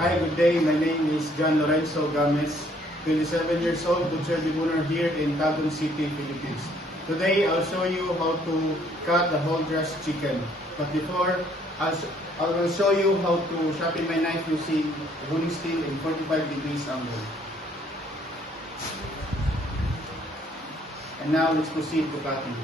Hi, good day. My name is John Lorenzo Gamez, 27 years old, butcher deboner here in Tagum City, Philippines. Today, I'll show you how to cut the whole grass chicken. But before, I will show you how to sharpen my knife using rolling steel in 45 degrees angle. And now, let's proceed to cutting.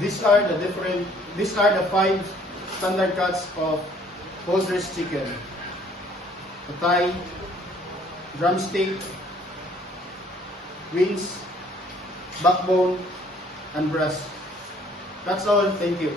These are the 5 standard cuts of whole dressed chicken: the thigh, drumstick, wings, backbone, and breast. That's all. Thank you.